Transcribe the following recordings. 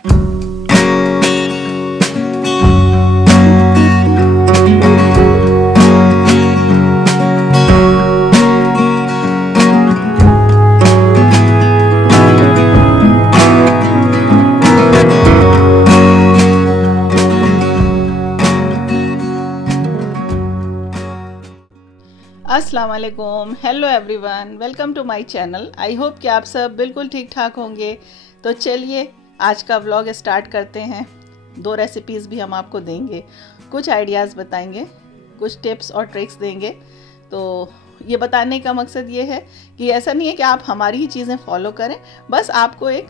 अस्सलाम वालेकुम, hello everyone, welcome to my channel. I hope कि आप सब बिल्कुल ठीक ठाक होंगे। तो चलिए आज का व्लॉग स्टार्ट करते हैं। 2 रेसिपीज़ भी हम आपको देंगे, कुछ आइडियाज़ बताएंगे, कुछ टिप्स और ट्रिक्स देंगे। तो ये बताने का मकसद ये है कि ऐसा नहीं है कि आप हमारी ही चीज़ें फॉलो करें, बस आपको एक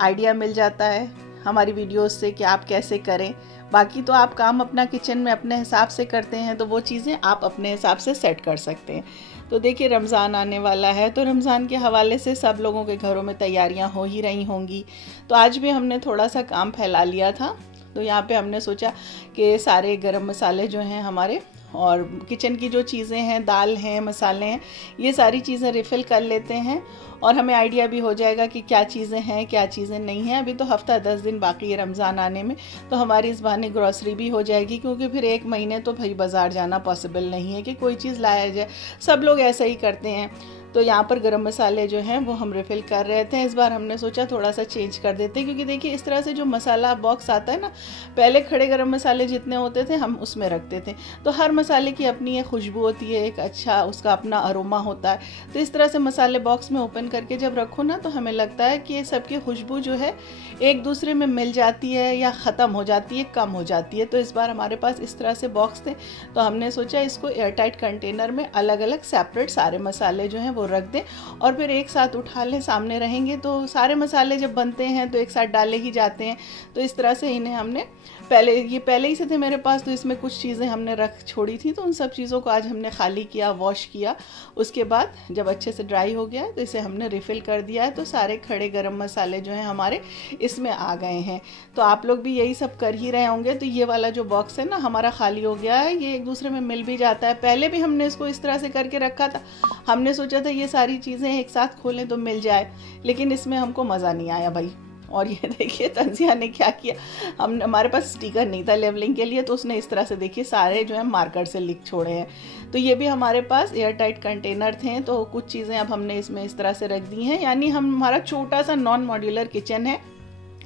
आइडिया मिल जाता है हमारी वीडियोस से कि आप कैसे करें। बाकी तो आप काम अपना किचन में अपने हिसाब से करते हैं, तो वो चीज़ें आप अपने हिसाब से सेट कर सकते हैं। तो देखिए रमज़ान आने वाला है, तो रमज़ान के हवाले से सब लोगों के घरों में तैयारियां हो ही रही होंगी। तो आज भी हमने थोड़ा सा काम फैला लिया था। तो यहाँ पे हमने सोचा कि सारे गरम मसाले जो हैं हमारे और किचन की जो चीज़ें हैं, दाल हैं, मसाले हैं, ये सारी चीज़ें रिफ़िल कर लेते हैं और हमें आइडिया भी हो जाएगा कि क्या चीज़ें हैं क्या चीज़ें नहीं हैं। अभी तो हफ्ता 10 दिन बाकी है रमज़ान आने में, तो हमारी इस बहाने ग्रॉसरी भी हो जाएगी, क्योंकि फिर 1 महीने तो भाई बाज़ार जाना पॉसिबल नहीं है कि कोई चीज़ लाया जाए। सब लोग ऐसा ही करते हैं। तो यहाँ पर गरम मसाले जो हैं वो हम रिफ़िल कर रहे थे। इस बार हमने सोचा थोड़ा सा चेंज कर देते हैं, क्योंकि देखिए इस तरह से जो मसाला बॉक्स आता है ना, पहले खड़े गरम मसाले जितने होते थे हम उसमें रखते थे। तो हर मसाले की अपनी एक खुशबू होती है, एक अच्छा उसका अपना अरोमा होता है। तो इस तरह से मसाले बॉक्स में ओपन करके जब रखो ना, तो हमें लगता है कि ये सबकी खुशबू जो है एक दूसरे में मिल जाती है या ख़त्म हो जाती है, कम हो जाती है। तो इस बार हमारे पास इस तरह से बॉक्स थे, तो हमने सोचा इसको एयरटाइट कंटेनर में अलग अलग सेपरेट सारे मसाले जो हैं वो रख दें और फिर एक साथ उठा लें। सामने रहेंगे तो सारे मसाले जब बनते हैं तो एक साथ डाले ही जाते हैं। तो इस तरह से इन्हें हमने पहले ही से थे मेरे पास, तो इसमें कुछ चीज़ें हमने रख छोड़ी थी, तो उन सब चीज़ों को आज हमने खाली किया, वॉश किया। उसके बाद जब अच्छे से ड्राई हो गया है तो इसे हमने रिफ़िल कर दिया है। तो सारे खड़े गरम मसाले जो हैं हमारे इसमें आ गए हैं। तो आप लोग भी यही सब कर ही रहे होंगे। तो ये वाला जो बॉक्स है ना हमारा खाली हो गया है, ये एक दूसरे में मिल भी जाता है। पहले भी हमने इसको इस तरह से करके रखा था, हमने सोचा था ये सारी चीज़ें एक साथ खोलें तो मिल जाए, लेकिन इसमें हमको मज़ा नहीं आया भाई। और ये देखिए तंजिया ने क्या किया, हमारे पास स्टिकर नहीं था लेवलिंग के लिए, तो उसने इस तरह से देखिए सारे जो है मार्कर से लिख छोड़े हैं। तो ये भी हमारे पास एयर टाइट कंटेनर थे, तो कुछ चीज़ें अब हमने इसमें इस तरह से रख दी हैं। यानी हमारा छोटा सा नॉन मॉड्यूलर किचन है,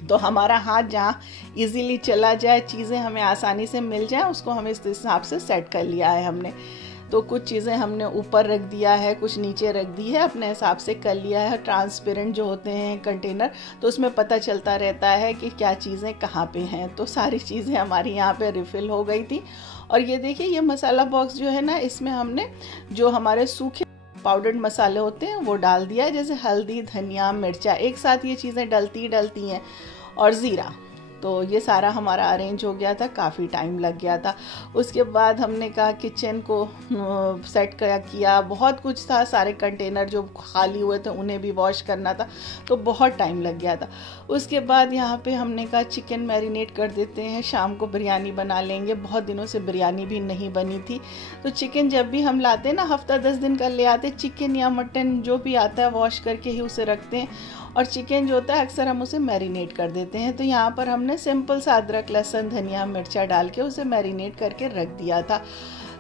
तो हमारा हाथ जहाँ इजीली चला जाए, चीज़ें हमें आसानी से मिल जाए, उसको हमें इस हिसाब से सेट कर लिया है हमने। तो कुछ चीज़ें हमने ऊपर रख दिया है, कुछ नीचे रख दी है, अपने हिसाब से कर लिया है। ट्रांसपेरेंट जो होते हैं कंटेनर, तो उसमें पता चलता रहता है कि क्या चीज़ें कहाँ पे हैं। तो सारी चीज़ें हमारी यहाँ पे रिफ़िल हो गई थी। और ये देखिए ये मसाला बॉक्स जो है ना, इसमें हमने जो हमारे सूखे पाउडर्ड मसाले होते हैं वो डाल दिया है, जैसे हल्दी, धनिया, मिर्चा, एक साथ ये चीज़ें डलती हैं, और ज़ीरा। तो ये सारा हमारा अरेंज हो गया था, काफ़ी टाइम लग गया था। उसके बाद हमने कहा किचन को सेट किया, बहुत कुछ था, सारे कंटेनर जो खाली हुए थे उन्हें भी वॉश करना था, तो बहुत टाइम लग गया था। उसके बाद यहाँ पे हमने कहा चिकन मैरिनेट कर देते हैं, शाम को बिरयानी बना लेंगे। बहुत दिनों से बिरयानी भी नहीं बनी थी। तो चिकन जब भी हम लाते हैं ना, हफ्ता 10 दिन का ले आते, चिकन या मटन जो भी आता है वॉश करके ही उसे रखते हैं, और चिकन जो होता है अक्सर हम उसे मैरिनेट कर देते हैं। तो यहाँ पर हमने सिंपल सा अदरक, लहसुन, धनिया, मिर्चा डाल के उसे मैरिनेट करके रख दिया था।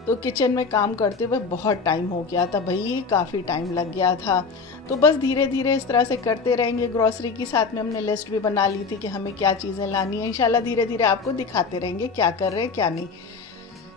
तो किचन में काम करते हुए बहुत टाइम हो गया था भाई, काफ़ी टाइम लग गया था। तो बस धीरे धीरे इस तरह से करते रहेंगे। ग्रॉसरी की साथ में हमने लिस्ट भी बना ली थी कि हमें क्या चीज़ें लानी है। इंशाल्लाह धीरे धीरे आपको दिखाते रहेंगे क्या कर रहे हैं क्या नहीं।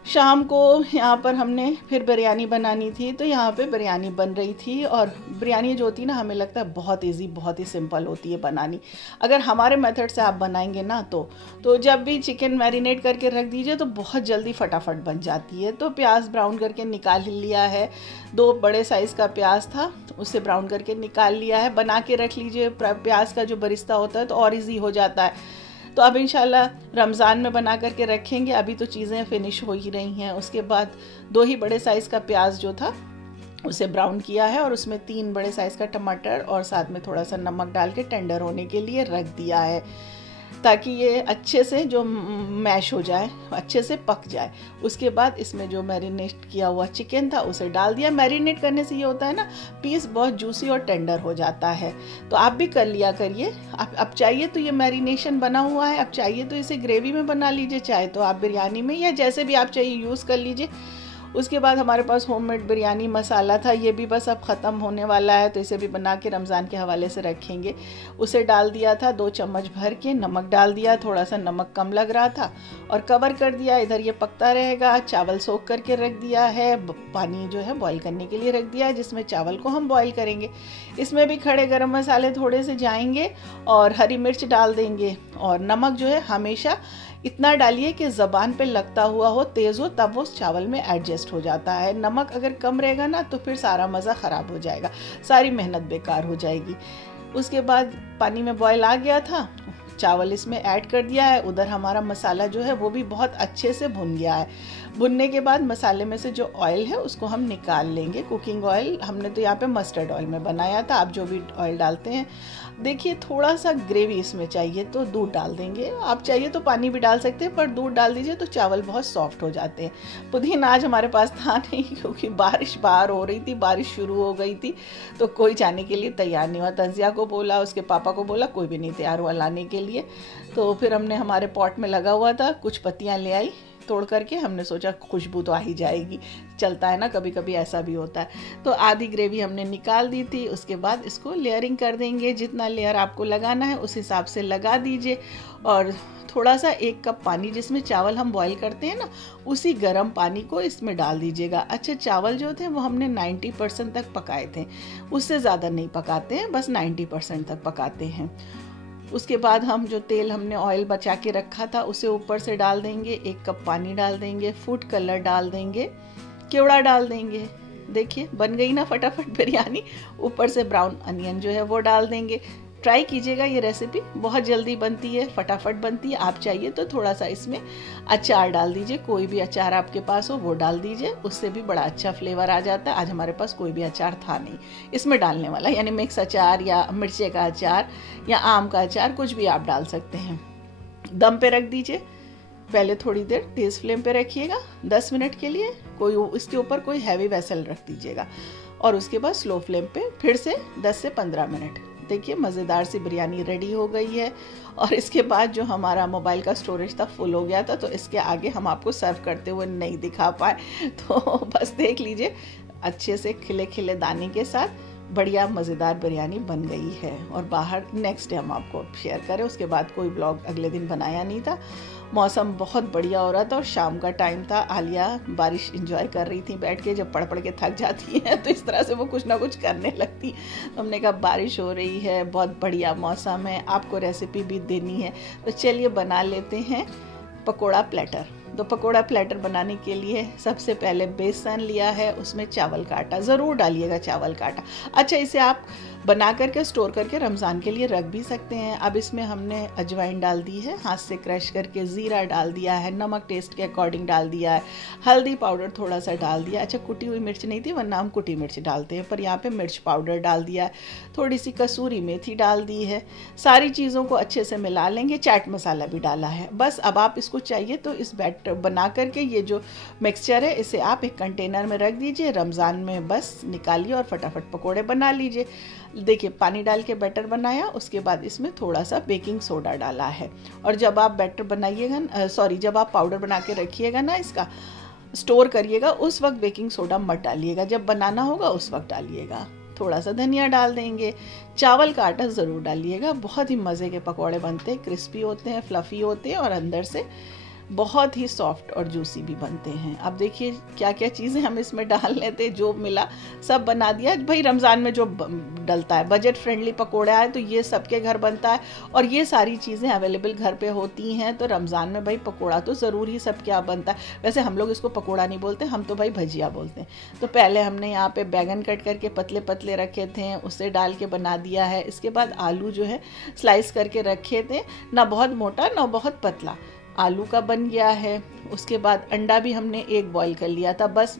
शाम को यहाँ पर हमने फिर बिरयानी बनानी थी, तो यहाँ पे बिरयानी बन रही थी। और बिरयानी जो होती है ना, हमें लगता है बहुत इजी, बहुत ही सिंपल होती है बनानी। अगर हमारे मेथड से आप बनाएंगे ना, तो जब भी चिकन मैरिनेट करके रख दीजिए तो बहुत जल्दी फटाफट बन जाती है। तो प्याज ब्राउन करके निकाल लिया है, 2 बड़े साइज़ का प्याज था, उसे ब्राउन करके निकाल लिया है। बना के रख लीजिए, प्याज का जो बरिस्ता होता है तो और ईजी हो जाता है। तो अब इंशाल्लाह रमज़ान में बना करके रखेंगे, अभी तो चीज़ें फिनिश हो ही रही हैं। उसके बाद 2 ही बड़े साइज़ का प्याज जो था उसे ब्राउन किया है, और उसमें 3 बड़े साइज़ का टमाटर और साथ में थोड़ा सा नमक डाल के टेंडर होने के लिए रख दिया है। ताकि ये अच्छे से जो मैश हो जाए, अच्छे से पक जाए। उसके बाद इसमें जो मैरिनेट किया हुआ चिकन था उसे डाल दिया। मैरिनेट करने से ये होता है ना, पीस बहुत जूसी और टेंडर हो जाता है। तो आप भी कर लिया करिए। आप चाहिए तो ये मैरिनेशन बना हुआ है, आप चाहिए तो इसे ग्रेवी में बना लीजिए, चाहे तो आप बिरयानी में, या जैसे भी आप चाहिए यूज़ कर लीजिए। उसके बाद हमारे पास होममेड बिरयानी मसाला था, ये भी बस अब ख़त्म होने वाला है, तो इसे भी बना के रमज़ान के हवाले से रखेंगे। उसे डाल दिया था 2 चम्मच भर के, नमक डाल दिया, थोड़ा सा नमक कम लग रहा था, और कवर कर दिया। इधर ये पकता रहेगा। चावल सोख करके रख दिया है, पानी जो है बॉईल करने के लिए रख दिया है, जिसमें चावल को हम बॉईल करेंगे। इसमें भी खड़े गरम मसाले थोड़े से जाएंगे और हरी मिर्च डाल देंगे। और नमक जो है हमेशा इतना डालिए कि ज़बान पे लगता हुआ हो, तेज़ हो, तब वो चावल में एडजस्ट हो जाता है। नमक अगर कम रहेगा ना तो फिर सारा मज़ा ख़राब हो जाएगा, सारी मेहनत बेकार हो जाएगी। उसके बाद पानी में बॉयल आ गया था, चावल इसमें ऐड कर दिया है। उधर हमारा मसाला जो है वो भी बहुत अच्छे से भुन गया है। भुनने के बाद मसाले में से जो ऑयल है उसको हम निकाल लेंगे। कुकिंग ऑयल हमने तो यहाँ पे मस्टर्ड ऑयल में बनाया था, आप जो भी ऑयल डालते हैं। देखिए थोड़ा सा ग्रेवी इसमें चाहिए तो दूध डाल देंगे, आप चाहिए तो पानी भी डाल सकते हैं, पर दूध डाल दीजिए तो चावल बहुत सॉफ्ट हो जाते हैं। पुदीना आज हमारे पास था नहीं, क्योंकि बारिश बाहर हो रही थी, बारिश शुरू हो गई थी, तो कोई जाने के लिए तैयार नहीं हुआ। तंजिया को बोला, उसके पापा को बोला, कोई भी नहीं तैयार हुआ लाने के लिए। तो फिर हमने हमारे पॉट में लगा हुआ था, कुछ पत्तियाँ ले आई तोड़ करके, हमने सोचा खुशबू तो आ ही जाएगी, चलता है ना, कभी कभी ऐसा भी होता है। तो आधी ग्रेवी हमने निकाल दी थी। उसके बाद इसको लेयरिंग कर देंगे, जितना लेयर आपको लगाना है उस हिसाब से लगा दीजिए। और थोड़ा सा 1 कप पानी जिसमें चावल हम बॉईल करते हैं ना, उसी गर्म पानी को इसमें डाल दीजिएगा। अच्छा, चावल जो थे वो हमने 90% तक पकाए थे, उससे ज़्यादा नहीं पकाते हैं, बस 90% तक पकाते हैं। उसके बाद हम जो तेल हमने ऑयल बचा के रखा था उसे ऊपर से डाल देंगे। 1 कप पानी डाल देंगे, फूड कलर डाल देंगे, केवड़ा डाल देंगे। देखिए बन गई ना फटाफट बिरयानी। ऊपर से ब्राउन अनियन जो है वो डाल देंगे। ट्राई कीजिएगा, ये रेसिपी बहुत जल्दी बनती है, फटाफट बनती है। आप चाहिए तो थोड़ा सा इसमें अचार डाल दीजिए, कोई भी अचार आपके पास हो वो डाल दीजिए, उससे भी बड़ा अच्छा फ्लेवर आ जाता है। आज हमारे पास कोई भी अचार था नहीं इसमें डालने वाला, यानी मिक्स अचार या मिर्चे का अचार या आम का अचार, कुछ भी आप डाल सकते हैं। दम पे रख दीजिए, पहले थोड़ी देर तेज़ फ्लेम पे रखिएगा 10 मिनट के लिए, कोई इसके ऊपर कोई हैवी वेसल रख दीजिएगा, और उसके बाद स्लो फ्लेम पे फिर से 10 से 15 मिनट। देखिए मज़ेदार सी बिरयानी रेडी हो गई है। और इसके बाद जो हमारा मोबाइल का स्टोरेज था फुल हो गया था, तो इसके आगे हम आपको सर्व करते हुए नहीं दिखा पाए, तो बस देख लीजिए अच्छे से खिले खिले दाने के साथ बढ़िया मज़ेदार बिरयानी बन गई है। और बाहर नेक्स्ट डे हम आपको शेयर करें, उसके बाद कोई ब्लॉग अगले दिन बनाया नहीं था। मौसम बहुत बढ़िया हो रहा था और शाम का टाइम था। आलिया बारिश एंजॉय कर रही थी बैठ के, जब पढ़ पढ़ के थक जाती है तो इस तरह से वो कुछ ना कुछ करने लगती। हमने कहा बारिश हो रही है, बहुत बढ़िया मौसम है, आपको रेसिपी भी देनी है, तो चलिए बना लेते हैं पकोड़ा प्लेटर। तो पकोड़ा प्लेटर बनाने के लिए सबसे पहले बेसन लिया है, उसमें चावल का आटा ज़रूर डालिएगा, चावल का आटा। अच्छा, इसे आप बना करके स्टोर करके रमज़ान के लिए रख भी सकते हैं। अब इसमें हमने अजवाइन डाल दी है, हाथ से क्रश करके, ज़ीरा डाल दिया है, नमक टेस्ट के अकॉर्डिंग डाल दिया है, हल्दी पाउडर थोड़ा सा डाल दिया। अच्छा, कुटी हुई मिर्च नहीं थी, वरना हम कुटी मिर्च डालते हैं, पर यहाँ पे मिर्च पाउडर डाल दिया है, थोड़ी सी कसूरी मेथी डाल दी है। सारी चीज़ों को अच्छे से मिला लेंगे, चाट मसाला भी डाला है। बस अब आप इसको चाहिए तो इस बैटर बना करके ये जो मिक्सचर है इसे आप एक कंटेनर में रख दीजिए, रमज़ान में बस निकालिए और फटाफट पकोड़े बना लीजिए। देखिए पानी डाल के बैटर बनाया, उसके बाद इसमें थोड़ा सा बेकिंग सोडा डाला है। और जब आप बैटर बनाइएगा, जब आप पाउडर बना के रखिएगा ना, इसका स्टोर करिएगा, उस वक्त बेकिंग सोडा मत डालिएगा, जब बनाना होगा उस वक्त डालिएगा। थोड़ा सा धनिया डाल देंगे, चावल का आटा ज़रूर डालिएगा। बहुत ही मज़े के पकौड़े बनते हैं, क्रिस्पी होते हैं, फ्लफ़ी होते हैं और अंदर से बहुत ही सॉफ्ट और जूसी भी बनते हैं। अब देखिए क्या क्या चीज़ें हम इसमें डाल लेते हैं, जो मिला सब बना दिया। भाई रमज़ान में जो डलता है, बजट फ्रेंडली पकोड़ा है तो ये सबके घर बनता है और ये सारी चीज़ें अवेलेबल घर पे होती हैं, तो रमज़ान में भाई पकोड़ा तो ज़रूर ही सब क्या बनता है। वैसे हम लोग इसको पकोड़ा नहीं बोलते, हम तो भाई भजिया बोलते हैं। तो पहले हमने यहाँ पे बैगन कट करके पतले पतले रखे थे, उसे डाल के बना दिया है। इसके बाद आलू जो है स्लाइस करके रखे थे, ना बहुत मोटा ना बहुत पतला, आलू का बन गया है। उसके बाद अंडा भी हमने 1 बॉईल कर लिया था, बस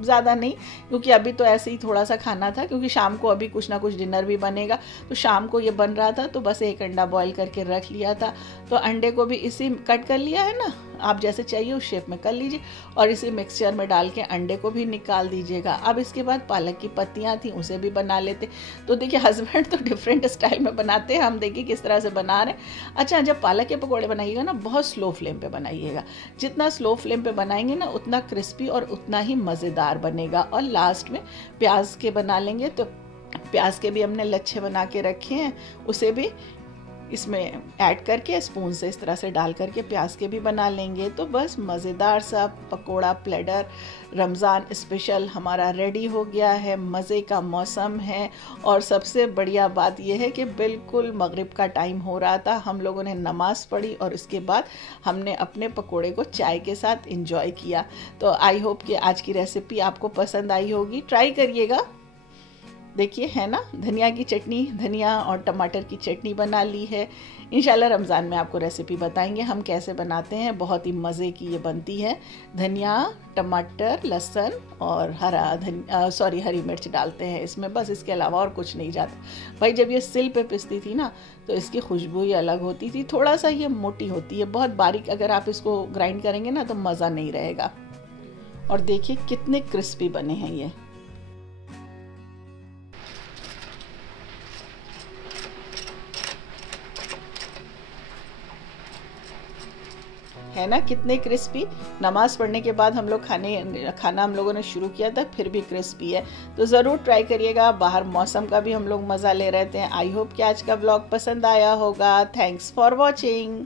ज़्यादा नहीं, क्योंकि अभी तो ऐसे ही थोड़ा सा खाना था, क्योंकि शाम को अभी कुछ ना कुछ डिनर भी बनेगा, तो शाम को ये बन रहा था, तो बस एक अंडा बॉईल करके रख लिया था। तो अंडे को भी इसी कट कर लिया है ना, आप जैसे चाहिए उस शेप में कर लीजिए, और इसी मिक्सचर में डाल के अंडे को भी निकाल दीजिएगा। अब इसके बाद पालक की पत्तियाँ थी, उसे भी बना लेते। तो देखिए हस्बैंड तो डिफरेंट स्टाइल में बनाते हैं, हम देखिए किस तरह से बना रहे हैं। अच्छा, जब पालक के पकौड़े बनाइएगा ना, बहुत स्लो फ्लेम पे बनाइएगा। जितना स्लो फ्लेम पे बनाएंगे ना, उतना क्रिस्पी और उतना ही मज़ेदार बनेगा। और लास्ट में प्याज के बना लेंगे, तो प्याज के भी हमने लच्छे बना के रखे हैं, उसे भी इसमें ऐड करके स्पून से इस तरह से डाल करके प्याज के भी बना लेंगे। तो बस मज़ेदार सा पकोड़ा प्लेटर रमज़ान स्पेशल हमारा रेडी हो गया है। मज़े का मौसम है, और सबसे बढ़िया बात यह है कि बिल्कुल मगरिब का टाइम हो रहा था, हम लोगों ने नमाज़ पढ़ी और उसके बाद हमने अपने पकोड़े को चाय के साथ इंजॉय किया। तो आई होप कि आज की रेसिपी आपको पसंद आई होगी, ट्राई करिएगा। देखिए है ना, धनिया की चटनी, धनिया और टमाटर की चटनी बना ली है। इंशाल्लाह रमज़ान में आपको रेसिपी बताएंगे हम कैसे बनाते हैं, बहुत ही मज़े की ये बनती है। धनिया, टमाटर, लहसुन और हरी मिर्च डालते हैं इसमें, बस इसके अलावा और कुछ नहीं जाता। भाई जब ये सिल पे पिसती थी ना, तो इसकी खुशबू ही अलग होती थी। थोड़ा सा ये मोटी होती है, बहुत बारीक अगर आप इसको ग्राइंड करेंगे ना तो मज़ा नहीं रहेगा। और देखिए कितने क्रिस्पी बने हैं ये। है ना कितने क्रिस्पी। नमाज़ पढ़ने के बाद हम लोग खाना हम लोगों ने शुरू किया था, फिर भी क्रिस्पी है। तो ज़रूर ट्राई करिएगा। बाहर मौसम का भी हम लोग मज़ा ले रहे थे। आई होप कि आज का ब्लॉग पसंद आया होगा। Thanks for watching.